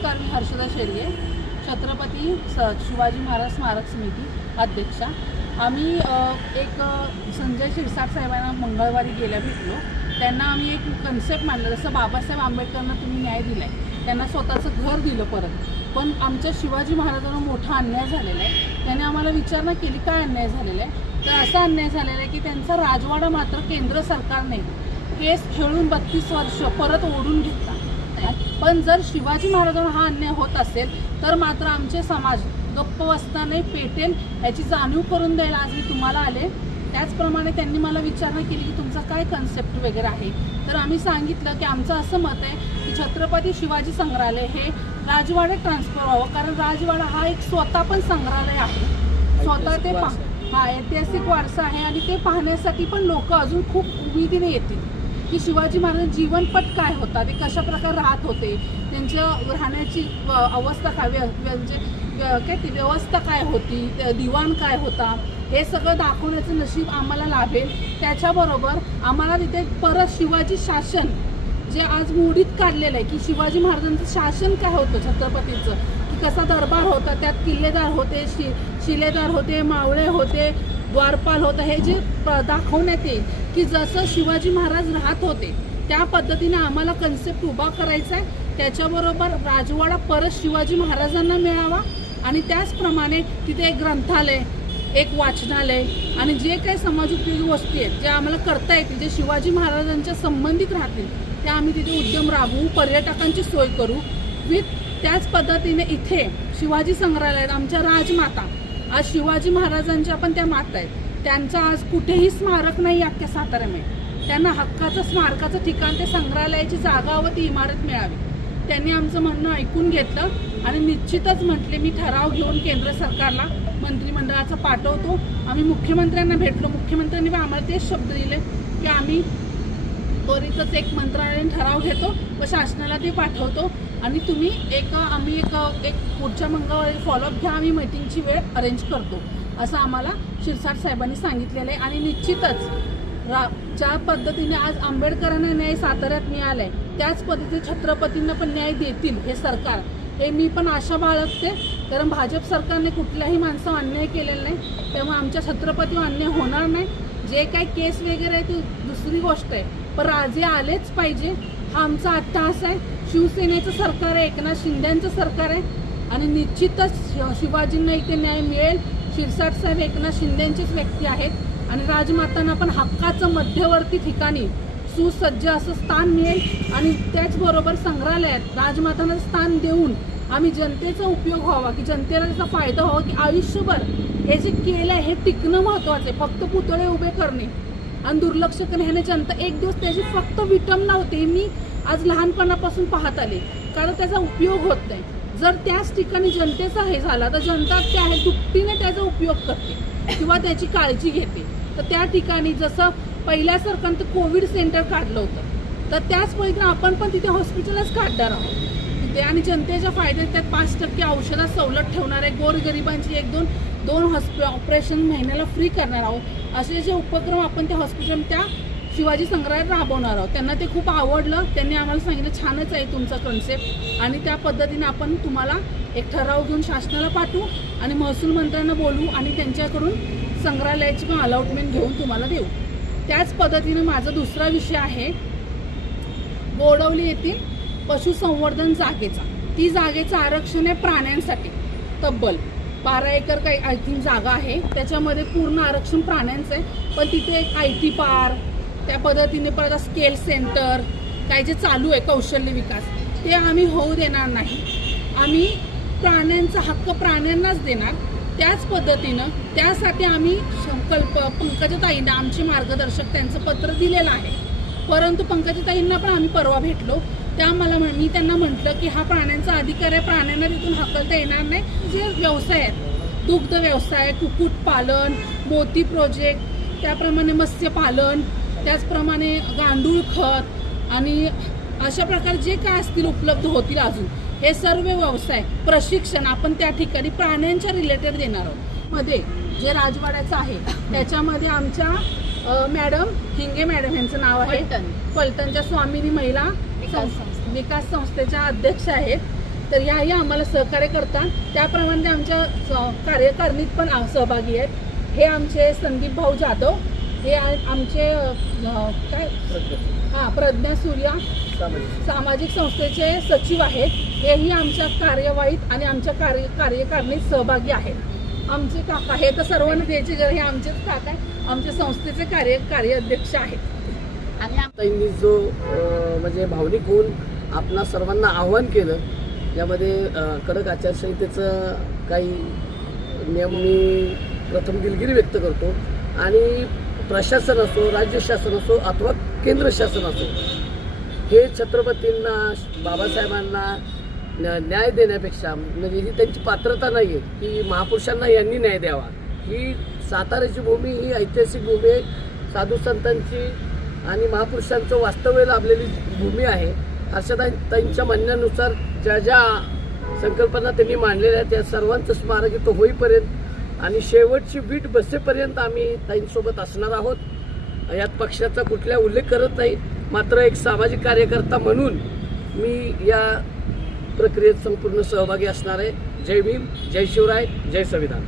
नमस्कार मी हर्षदा शेडगे छत्रपती स शिवाजी महाराज स्मारक समिती अध्यक्षा. आम्ही एक संजय शिरसाट साहेबांना मंगळवारी गेल्या भेटलो. त्यांना आम्ही एक कन्सेप्ट मांडलं जसं बाबासाहेब आंबेडकरांना तुम्ही न्याय दिला आहे त्यांना स्वतःचं घर दिलं परत. पण आमच्या शिवाजी महाराजांना मोठा अन्याय झालेला आहे. त्याने आम्हाला विचारणा केली काय अन्याय झालेला आहे? तर असा अन्याय झालेला आहे की त्यांचा राजवाडा मात्र केंद्र सरकारने केस खेळून बत्तीस वर्ष परत ओढून घेतला. पण जर शिवाजी महाराजांना हा अन्याय होत असेल तर मात्र आमचे समाज गप्प बसताना पेटेल याची जाणीव करून द्यायला आज मी तुम्हाला आले. त्याचप्रमाणे त्यांनी मला विचारणा केली की तुमचा काय कन्सेप्ट वगैरे आहे? तर आम्ही सांगितलं की आमचं असं मत आहे की छत्रपती शिवाजी संग्रहालय हे राजवाड्यात ट्रान्सफर व्हावं कारण राजवाडा हा एक स्वतः पण संग्रहालय आहे. स्वतः ते पा हा ऐतिहासिक वारसा आहे आणि ते पाहण्यासाठी पण लोक अजून खूप उमेदीने येतील. की शिवाजी महाराज जीवनपट काय होता? ते कशा प्रकारे राहत होते? त्यांच्या राहण्याची अवस्था काय? म्हणजे व्य- काय ती व्यवस्था काय होती? त्या दिवाण काय होता? हे सगळं दाखवण्याचं नशीब आम्हाला लाभेल त्याच्याबरोबर आम्हाला तिथे परत शिवाजी शासन जे आज मोडीत काढलेलं आहे की शिवाजी महाराजांचं शासन काय होतं छत्रपतीचं? की कसा दरबार होता? त्यात किल्लेदार होते शि शिलेदार होते मावळे होते द्वारपाल होता हे जे प- दाखवण्यात येईल की जसं शिवाजी महाराज राहत होते त्या पद्धतीने आम्हाला कन्सेप्ट उभा करायचा आहे. त्याच्याबरोबर राजवाडा परत शिवाजी महाराजांना मिळावा आणि त्याचप्रमाणे तिथे एक ग्रंथालय एक वाचनालय आणि जे काही समाजोपयोगी वस्तू आहेत ज्या आम्हाला करता येतील जे शिवाजी महाराजांच्या संबंधित राहतील त्या आम्ही तिथे उद्यम राबवू पर्यटकांची सोय करू. विथ त्याच पद्धतीने इथे शिवाजी संग्रहालयात आमच्या राजमाता आज शिवाजी महाराजांच्या पण त्या माता आहेत. त्यांचं आज कुठेही स्मारक नाही अख्ख्या साताऱ्यामध्ये. त्यांना हक्काचं स्मारकाचं ठिकाण ते संग्रहालयाची जागा व ती इमारत मिळावी. त्यांनी आमचं म्हणणं ऐकून घेतलं आणि निश्चितच म्हटले मी ठराव घेऊन केंद्र सरकारला मंत्रिमंडळाचा पाठवतो. आम्ही मुख्यमंत्र्यांना भेटलो. मुख्यमंत्र्यांनी आम्हाला तेच शब्द दिले की आम्ही त्वरितच एक मंत्रालयाने ठराव घेतो व शासनाला ते पाठवतो. आणि तुम्ही एक आम्ही एक एक पुढच्या मंगळवारी फॉलोअप घ्या आम्ही मीटिंगची वेळ अरेंज करतो. असं आम्हाला शिरसाट साहेबांनी सांगितलेलं आहे. आणि निश्चितच रा ज्या पद्धतीने आज आंबेडकरांना न्याय साताऱ्यात मिळालाय त्याच पद्धतीने छत्रपतींना पण न्याय देतील हे सरकार. हे मी पण आशा बाळगते. कारण भाजप सरकारने कुठल्याही माणसं अन्याय केलेला नाही. तेव्हा आमच्या छत्रपतीवर अन्याय होणार नाही. जे काही केस वगैरे आहे ती दुसरी गोष्ट आहे. पण राजे आलेच पाहिजे. हा आमचा अट्टहास आहे. शिवसेनेचं सरकार आहे एकनाथ शिंदेचं सरकार आहे. आणि निश्चितच शिवाजींना इथे न्याय मिळेल. शिरसाट साहेब एकनाथ शिंदेचेच व्यक्ती आहेत. आणि राजमातांना पण हक्काचं मध्यवर्ती ठिकाणी सुसज्ज असं स्थान मिळेल. आणि त्याचबरोबर संग्रहालयात राजमातांना स्थान देऊन आम्ही जनतेचा उपयोग व्हावा की जनतेला त्याचा फायदा व्हावा की आयुष्यभर हे जे केलं आहे हे टिकणं महत्वाचं आहे. फक्त पुतळे उभे करणे. आणि दुर्लक्ष करणे ह्याने जनता एक दिवस त्याची फक्त विटंबना होते हे मी आज लहानपणापासून पाहत आले. कारण त्याचा उपयोग होत नाही. जर त्याच ठिकाणी जनतेचा हे झाला तर जनता त्या आहे दुपटीने त्याचा उपयोग करते किंवा त्याची काळजी घेते. तर त्या ठिकाणी जसं पहिल्या सरकारनं कोविड सेंटर काढलं होतं तर त्याच पद्धतीने आपण पण तिथे हॉस्पिटलच काढणार आहोत. तिथे आणि जनतेच्या फायद्यात त्यात पाच टक्के औषधात सवलत ठेवणार आहे. गोरगरिबांची एक दोन दोन हॉस्पि ऑपरेशन महिन्याला फ्री करणार आहोत. असे जे उपक्रम आपण त्या हॉस्पिटल त्या शिवाजी संग्रहालयात राबवणार आहोत. त्यांना ते खूप आवडलं. त्यांनी आम्हाला सांगितलं छानच आहे तुमचा कन्सेप्ट आणि त्या पद्धतीने आपण तुम्हाला एक ठराव घेऊन शासनाला पाठवू आणि महसूल मंत्र्यांना बोलू आणि त्यांच्याकडून संग्रहालयाची पण अलॉटमेंट घेऊन तुम्हाला देऊ. त्याच पद्धतीने माझा दुसरा विषय आहे. बोडवली येथील पशुसंवर्धन जागेचा. ती जागेचं आरक्षण आहे प्राण्यांसाठी. तब्बल बारा एकर काही आय थिंक जागा आहे. त्याच्यामध्ये पूर्ण आरक्षण प्राण्यांचं आहे. पण तिथे एक आय टी पार्क त्या पद्धतीने परत स्केल सेंटर काय जे चालू आहे कौशल्य विकास ते आम्ही होऊ देणार नाही. आम्ही प्राण्यांचा हक्क प्राण्यांनाच देणार. त्याच पद्धतीनं त्यासाठी आम्ही संकल्प पंकजताईंना आमचे मार्गदर्शक त्यांचं पत्र दिलेलं आहे. परंतु पंकजताईंना पण आम्ही परवा भेटलो. त्या मला मी त्यांना म्हटलं की हा प्राण्यांचा अधिकार आहे प्राण्यांना तिथून हकलता येणार नाही. जे व्यवसाय आहेत दुग्ध व्यवसाय कुक्कुटपालन मोती प्रोजेक्ट त्याप्रमाणे मत्स्यपालन त्याचप्रमाणे गांडूळ खत आणि अशा प्रकारे जे काय असतील उपलब्ध होतील अजून हे सर्व व्यवसाय प्रशिक्षण आपण त्या ठिकाणी प्राण्यांच्या रिलेटेड देणार आहोत. मध्ये जे राजवाड्याचं आहे त्याच्यामध्ये आमच्या मॅडम हिंगे मॅडम यांचं नाव आहे. फलटण. फलटणच्या स्वामिनी महिला संस्था- विकास संस्थेच्या अध्यक्ष आहेत. तर याही आम्हाला सहकार्य करतात. त्याप्रमाणे ते आमच्या स- कार्यकारिणीत पण सहभागी आहेत. हे आमचे संदीप भाऊ जाधव. हे आमचे काय? हां प्रज्ञा सूर्या. सामाजिक संस्थेचे सचिव आहेत. हेही आमच्या कार्यवाहीत आणि आमच्या कार्य कार्यकारिणीत सहभागी आहेत. आमचे काका हे तर सर्वांना द्यायचे घर हे आमचेच काका आहे. आमच्या संस्थेचे कार्य कार्याध्यक्ष आहेत. ताईंनी जो म्हणजे भावनिक होऊन आपणा सर्वांना आव्हान केलं यामध्ये कडक आचारसंहितेचं काही नियम मी प्रथम दिलगिरी व्यक्त करतो आणि प्रशासन असो राज्य शासन असो अथवा केंद्र शासन असो हे छत्रपतींना बाबासाहेबांना न्याय देण्यापेक्षा म्हणजे ही त्यांची पात्रता नाही आहे की महापुरुषांना यांनी न्याय द्यावा. ही साताऱ्याची भूमी ही ऐतिहासिक भूमी आहे. साधू संतांची आणि महापुरुषांचं वास्तव्य लाभलेली भूमी आहे. हर्षदाताईंच्या म्हणण्यानुसार ज्या ज्या संकल्पना त्यांनी मांडलेल्या आहेत त्या सर्वांचं स्मारक इथं होईपर्यंत आणि शेवटची वीट बसेपर्यंत आम्ही ताईंसोबत असणार आहोत. यात पक्षाचा कुठला उल्लेख करत नाही मात्र एक सामाजिक कार्यकर्ता म्हणून मी या प्रक्रियेत संपूर्ण सहभागी असणार आहे. जय भीम जय शिवराय जय संविधान.